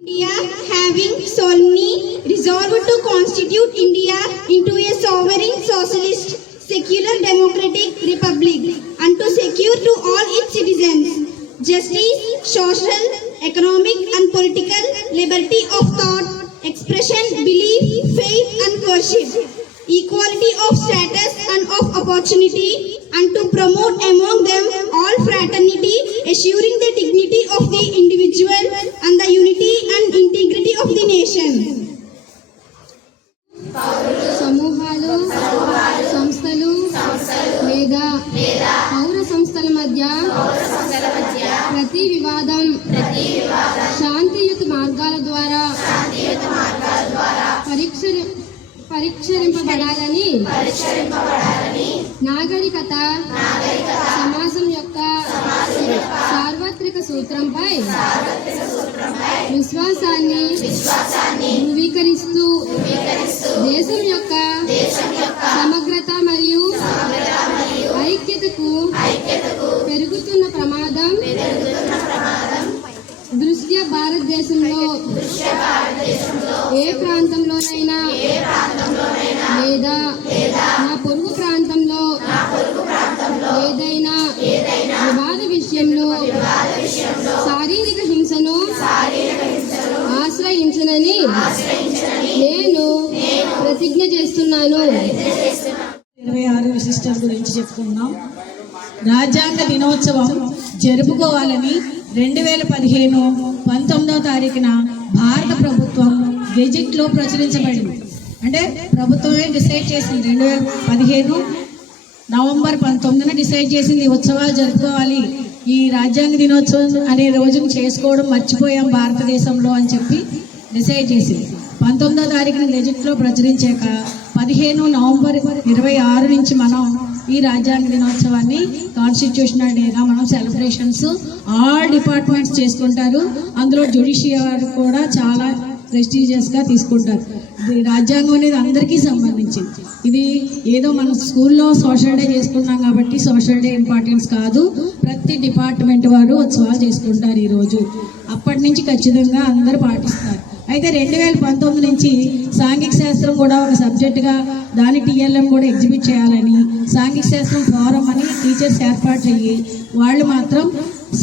India having solemnly resolved to constitute India into a sovereign socialist secular democratic republic and to secure to all its citizens justice, social, economic and political liberty of thought, expression, belief, faith and worship, equality of status and of opportunity, and to promote among them all fraternity, assuring the dignity of the individual and the unity and integrity of the nation. సమూహాలు సంస్థలు లేదా పౌర సంస్థల మధ్య ప్రతి వివాదం శాంతియుత మార్గాల ద్వారా పరిష్కరింపబడాలని నాగరికత సమాజం యొక్క సార్వత్రిక సూత్రంపై విశ్వాసాన్ని ధృవీకరిస్తూ దేశం యొక్క సమగ్రత మరియు ఐక్యతకు పెరుగుతున్న ప్రమాదం దృష్ట్యా భారతదేశంలో ఏ ప్రాంతంలోనైనా లేదా నా పొరుగు ప్రాంతంలో ఏదైనా వివాద విషయంలో శారీరక హింసను ఆశ్రయించనని నేను ప్రతిజ్ఞ చేస్తున్నాను. 26 విశిష్టత గురించి చెప్పుకున్నాం. రాజ్యాంగ దినోత్సవం జరుపుకోవాలని 2015 19వ తారీఖున భారత ప్రభుత్వం గెజిట్లో ప్రచురించబడింది. అంటే ప్రభుత్వమే డిసైడ్ చేసింది. 2015 నవంబర్ 19న డిసైడ్ చేసింది ఉత్సవాలు జరుపుకోవాలి, ఈ రాజ్యాంగ దినోత్సవం అనే రోజును చేసుకోవడం మర్చిపోయాం భారతదేశంలో అని చెప్పి డిసైడ్ చేసింది. 19వ తారీఖున గెజిట్లో ప్రచురించాక 15 నవంబర్ 26 నుంచి మనం ఈ రాజ్యాంగ దినోత్సవాన్ని కాన్స్టిట్యూషనల్ డేగా మనం సెలబ్రేషన్స్ ఆల్ డిపార్ట్మెంట్స్ చేసుకుంటారు. అందులో జ్యుడిషియరీ కూడా చాలా ప్రెస్టీజియస్గా తీసుకుంటారు. రాజ్యాంగం అనేది అందరికీ సంబంధించింది. ఇది ఏదో మనం స్కూల్లో సోషల్ డే చేసుకున్నాం కాబట్టి సోషల్ డే ఇంపార్టెన్స్ కాదు, ప్రతి డిపార్ట్మెంట్ వారు ఉత్సవాలు చేసుకుంటారు ఈరోజు. అప్పటి నుంచి ఖచ్చితంగా అందరూ పాటిస్తారు. అయితే 2019 నుంచి సాంఘిక శాస్త్రం కూడా ఒక సబ్జెక్టుగా దాని టీఎల్ఎం కూడా ఎగ్జిబిట్ చేయాలని సాంఘిక శాస్త్రం ఫోరం అని టీచర్స్ ఏర్పాటు అయ్యి వాళ్ళు మాత్రం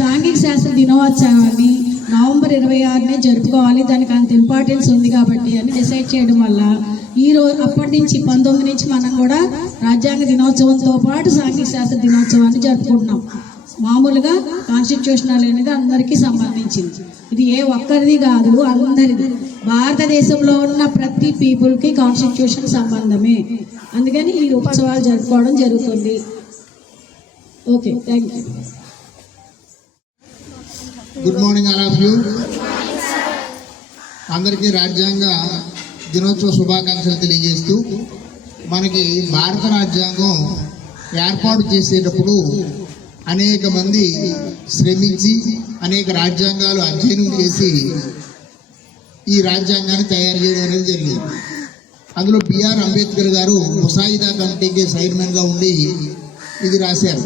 సాంఘిక శాస్త్ర దినోత్సవాన్ని నవంబర్ 26నే జరుపుకోవాలి, దానికి అంత ఇంపార్టెన్స్ ఉంది కాబట్టి అని డిసైడ్ చేయడం వల్ల ఈ రోజు అప్పటి నుంచి 19 నుంచి మనం కూడా రాజ్యాంగ దినోత్సవంతో పాటు సాంఘిక శాస్త్ర దినోత్సవాన్ని జరుపుకుంటున్నాం. మామూలుగా కాన్స్టిట్యూషనల్ అనేది అందరికీ సంబంధించింది. ఇది ఏ ఒక్కరిది కాదు, అందరిది. భారతదేశంలో ఉన్న ప్రతి పీపుల్కి కాన్స్టిట్యూషన్ సంబంధమే. అందుకని ఈ ఉత్సవాలు జరుపుకోవడం జరుగుతుంది. Okay, thank you. Good morning all of you. అందరికీ రాజ్యాంగ దినోత్సవ శుభాకాంక్షలు తెలియజేస్తూ, మనకి భారత రాజ్యాంగం ఏర్పాటు చేసేటప్పుడు అనేక మంది శ్రమించి అనేక రాజ్యాంగాలు అధ్యయనం చేసి ఈ రాజ్యాంగాన్ని తయారు చేయడం అనేది జరిగింది. అందులో బిఆర్ అంబేద్కర్ గారు ముసాయిదా కమిటీకి చైర్మన్గా ఉండి ఇది రాశారు.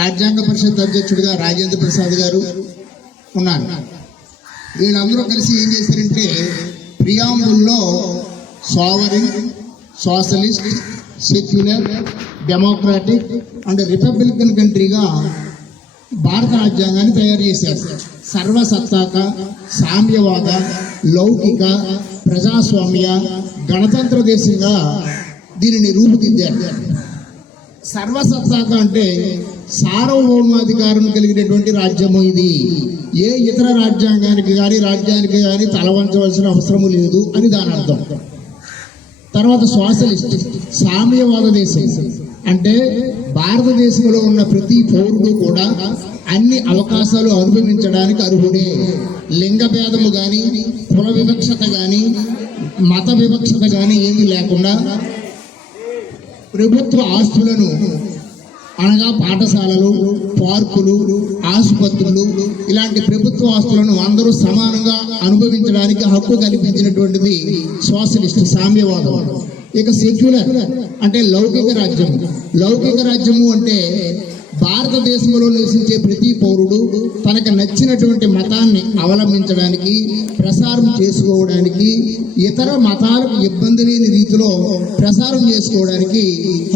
రాజ్యాంగ పరిషత్ అధ్యక్షుడిగా రాజేంద్ర ప్రసాద్ గారు ఉన్నారు. వీళ్ళందరూ కలిసి ఏం చేశారంటే ప్రియాంబుల్లో sovereign, socialist, secular, democratic and republican కంట్రీగా భారత రాజ్యాంగాన్ని తయారు చేశారు. సర్వసత్తాక, సామ్యవాద, లౌకిక, ప్రజాస్వామ్య, గణతంత్ర దేశంగా దీనిని రూపుదిద్దారు. సర్వసత్తాక అంటే సార్వభౌమాధికారం కలిగినటువంటి రాజ్యము ఇది. ఏ ఇతర రాజ్యాంగానికి కానీ రాజ్యానికి కానీ తలవంచవలసిన అవసరము లేదు అని దాని అర్థం. తర్వాత సోషలిస్ట్, సామ్యవాద దేశం అంటే భారతదేశంలో ఉన్న ప్రతి పౌరుడు కూడా అన్ని అవకాశాలు అనుభవించడానికి అర్హుడే. లింగ భేదము కానీ, కుల వివక్షత కానీ, మత వివక్షత కానీ ఏమీ లేకుండా ప్రభుత్వ ఆస్తులను అనగా పాఠశాలలు, పార్కులు, ఆసుపత్రులు ఇలాంటి ప్రభుత్వ ఆస్తులను అందరూ సమానంగా అనుభవించడానికి హక్కు కల్పించినటువంటిది సోషలిస్ట్, సామ్యవాదం. ఇక సెక్యులర్ అంటే లౌకిక రాజ్యము. లౌకిక రాజ్యము అంటే భారతదేశంలో నివసించే ప్రతి పౌరుడు తనకు నచ్చినటువంటి మతాన్ని అవలంబించడానికి, ప్రసారం చేసుకోవడానికి, ఇతర మతాలకు ఇబ్బంది లేని రీతిలో ప్రసారం చేసుకోవడానికి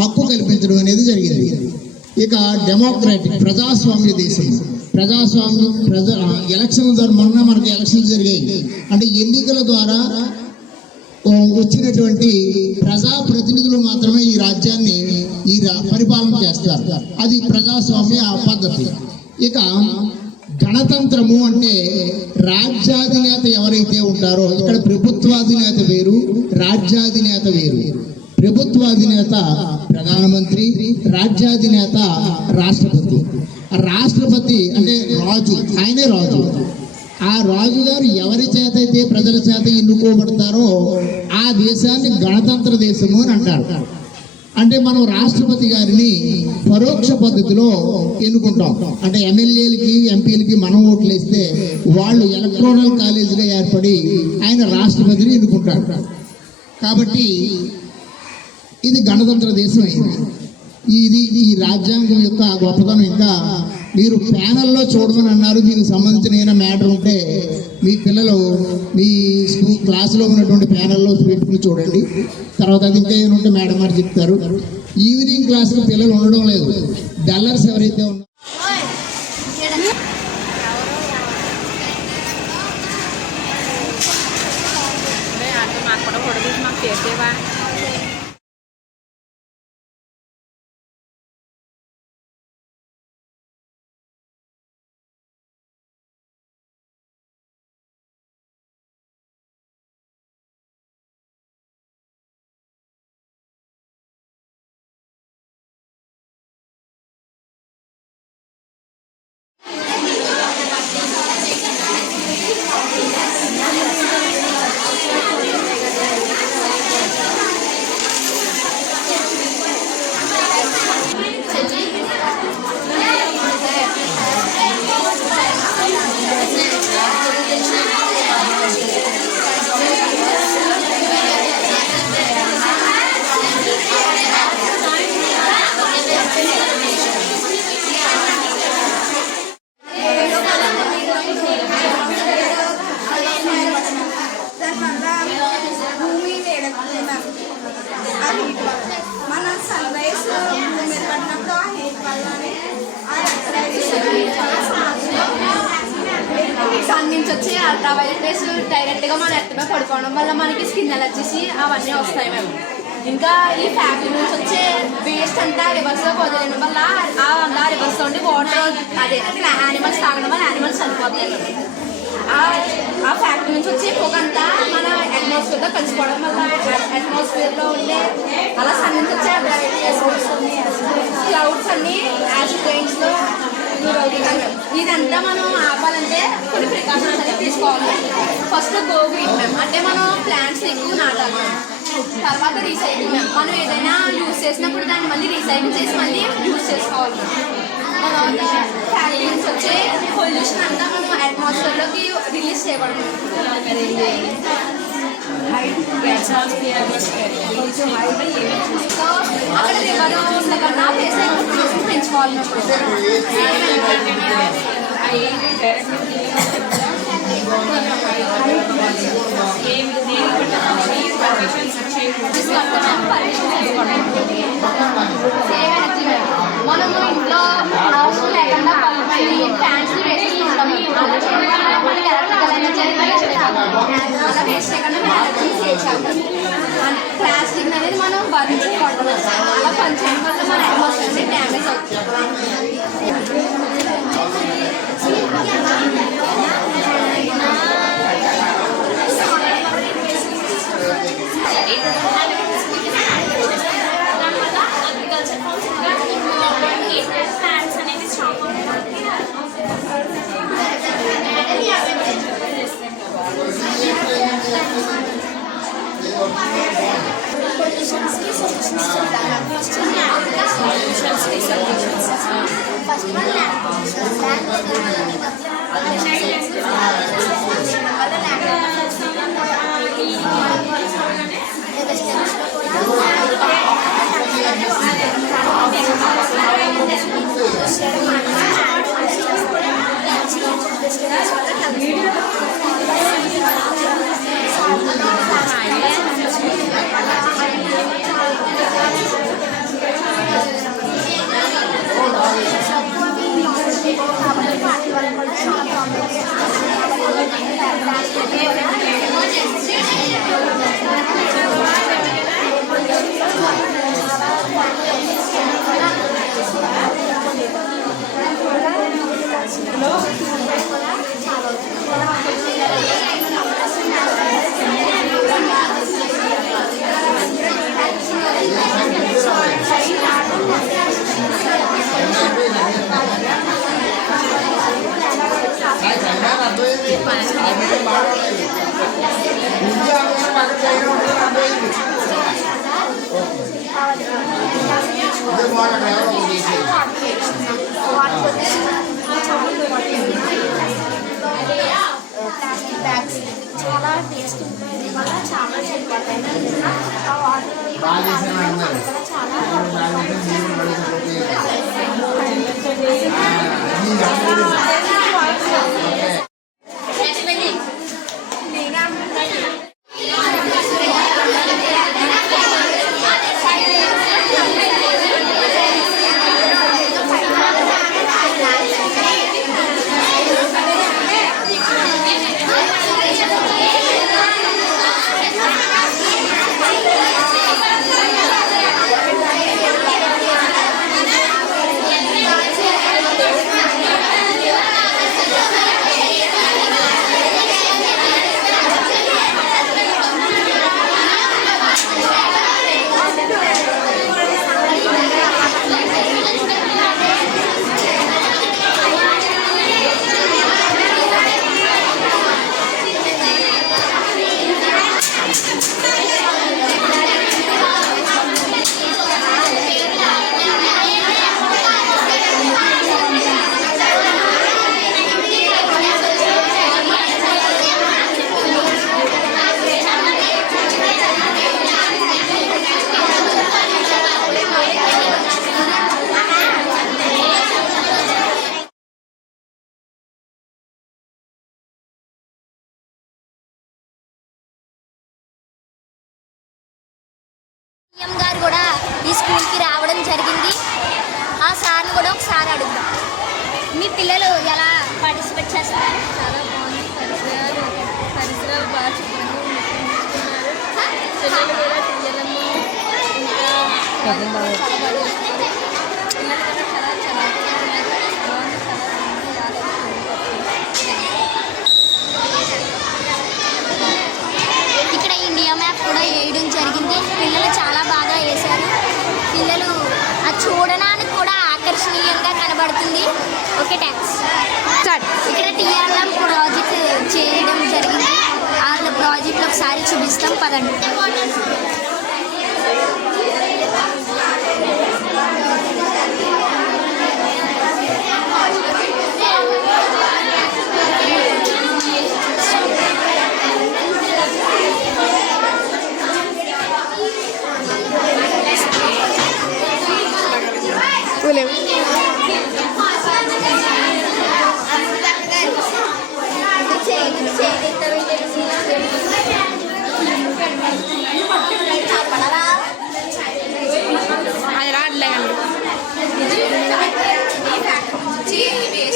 హక్కు కల్పించడం అనేది జరిగింది. ఇక డెమోక్రాటిక్ ప్రజాస్వామ్య దేశం, ఎలక్షన్ ద్వారా మొన్న మనకి ఎలక్షన్స్ జరిగాయి. అంటే ఎన్నికల ద్వారా వచ్చినటువంటి ప్రజాప్రతినిధులు మాత్రమే ఈ రాజ్యాన్ని పరిపాలన చేస్తారు. అది ప్రజాస్వామ్య పద్ధతి. ఇక గణతంత్రము అంటే రాజ్యాధినేత ఎవరైతే ఉంటారో, ఇక్కడ ప్రభుత్వాధినేత వేరు, రాజ్యాధినేత వేరు. ప్రభుత్వాధినేత ప్రధానమంత్రి, రాజ్యాధినేత రాష్ట్రపతి. రాష్ట్రపతి అంటే రాజు, ఆయనే రాజు. ఆ రాజుగారు ఎవరి చేత అయితే ప్రజల చేత ఎన్నుకోబడతారో ఆ దేశాన్ని గణతంత్ర దేశము అని అంటారు. అంటే మనం రాష్ట్రపతి గారిని పరోక్ష పద్ధతిలో ఎన్నుకుంటాం. అంటే ఎమ్మెల్యేలకి, ఎంపీలకి మనం ఓట్లు వేస్తే వాళ్ళు ఎలక్టోరల్ కాలేజీగా ఏర్పడి ఆయన రాష్ట్రపతిని ఎన్నుకుంటారు. కాబట్టి ఇది గణతంత్ర దేశం అయింది. ఈ రాజ్యాంగం యొక్క గొప్పతనం ఇంకా మీరు ప్యానల్లో చూడమని అన్నారు. దీనికి సంబంధించిన ఏమైనా మ్యాటర్ ఉంటే మీ పిల్లలు మీ స్కూల్ క్లాసులో ఉన్నటువంటి ప్యానల్లో పెట్టుకుని చూడండి. తర్వాత అది ఇంకా ఏమైనా ఉంటే మేడం గారు చెప్తారు. ఈవినింగ్ క్లాస్కి పిల్లలు ఉండడం లేదు. డల్లర్స్ ఎవరైతే ఉన్నారో సన్ నుంచి వచ్చి అల్ట్రావైలెట్ రేస్ డైరెక్ట్గా మన ఎత్తమే పడుకోవడం వల్ల మనకి స్కిన్ ఎలర్జీస్ అవన్నీ వస్తాయి మేము. ఇంకా ఈ ఫ్యాక్టరీ నుంచి వచ్చే వేస్ట్ అంతా రివర్స్లో వదిలేయడం వల్ల ఆ రివర్స్లో ఉండి వాటర్ అదే యానిమల్స్ తాగడం వల్ల యానిమల్స్ చనిపోతాయి. ఆ ఫ్యాక్టరీ నుంచి వచ్చే పొగంతా మన అట్మాస్ఫియర్లో కలిసిపోవడం వల్ల అట్మాస్ఫియర్లో ఉండే అలా సన్ నుంచి వచ్చే క్లౌడ్స్ అన్ని యాసిడ్ రైన్స్లో ఇదంతా మనం ఆపాలంటే కొన్ని ప్రికాషన్స్ అనేవి తీసుకోవాలి. ఫస్ట్ గోవీట్ మ్యామ్ అంటే మనం ప్లాంట్స్ ఎక్కువ నాటాలి. తర్వాత రీసైకిల్ మ్యామ్ మనం ఏదైనా యూజ్ చేసినప్పుడు దాన్ని మళ్ళీ రీసైకిల్ చేసి మళ్ళీ యూజ్ చేసుకోవాలి. తర్వాత ఫ్యాక్టరీ నుంచి వచ్చే పొల్యూషన్ అంతా మనం అట్మాస్ఫియర్లోకి రిలీజ్ చేయకూడదు. అక్కడ రివర్ ఉండకన్నా ప్లేస్ పెంచుకోవాలి. మనము ఇంట్లో అవసరం లేకుండా ఫ్యాన్స్ వేసి ఉంటాము. అలా చేయడం వల్ల మనకి ఎలక్ట్రికల్ ఎనర్జీ అలా వేస్ట్ చేయకుండా ప్లాస్టిక్ అనేది మనం భరించకూడదు. అలా పనిచేయడం వల్ల మన అట్మాస్ఫియర్ డ్యామేజ్ అవుతుంది. ప్లాస్టిక్ బ్యాగ్స్ చాలా టేస్ట్ ఉంటుంది వల్ల చాలా సీఎం గారు కూడా ఈ స్కూల్కి రావడం జరిగింది. ఆ సార్ని కూడా ఒకసారి అడుగుదాం. మీ పిల్లలు ఎలా పార్టిసిపేట్ చేస్తారు? చాలా బాగుంది. పరిసరాలు బాగా చెప్పారు. పిల్లలు కూడా పిల్లలమ్మ ఇంకా పిల్లలు కూడా చాలా ఇక్కడ ఇండియా మ్యాప్ కూడా వేయడం జరిగింది. పిల్లలు చాలా బాగా వేశారు. పిల్లలు అది చూడడానికి కూడా ఆకర్షణీయంగా కనబడుతుంది. Okay, thanks. ఇక్కడ టీఆర్ఎం ప్రాజెక్ట్ చేయడం జరిగింది. వాళ్ళ ప్రాజెక్ట్లో ఒకసారి చూపిస్తాం, పదండి.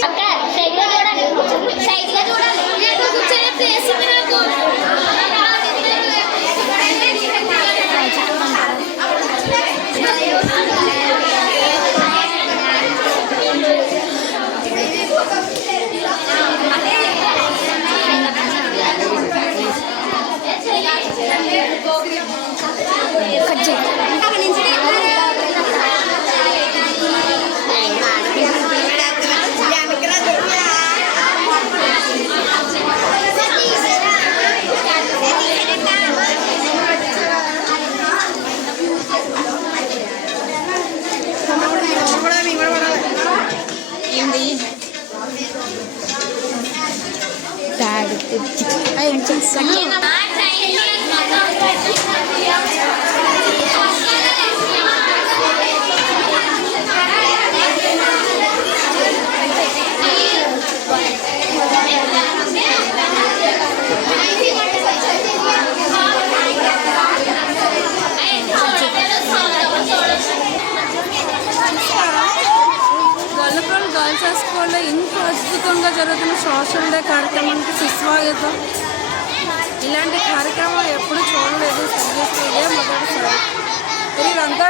అక్క సైడ్గా చూడాలి, సైడ్గా చూడాలి. గొల్లపురం గర్ల్స్ హై స్కూల్లో ఇంత అద్భుతంగా జరుగుతున్న సోషల్ డే కార్యక్రమానికి సుస్వాగతం. ఇలాంటి కార్యక్రమాలు ఎప్పుడు చూడలేదు. సర్వీస్ ఇదే మొదటిసారి. వీళ్ళంతా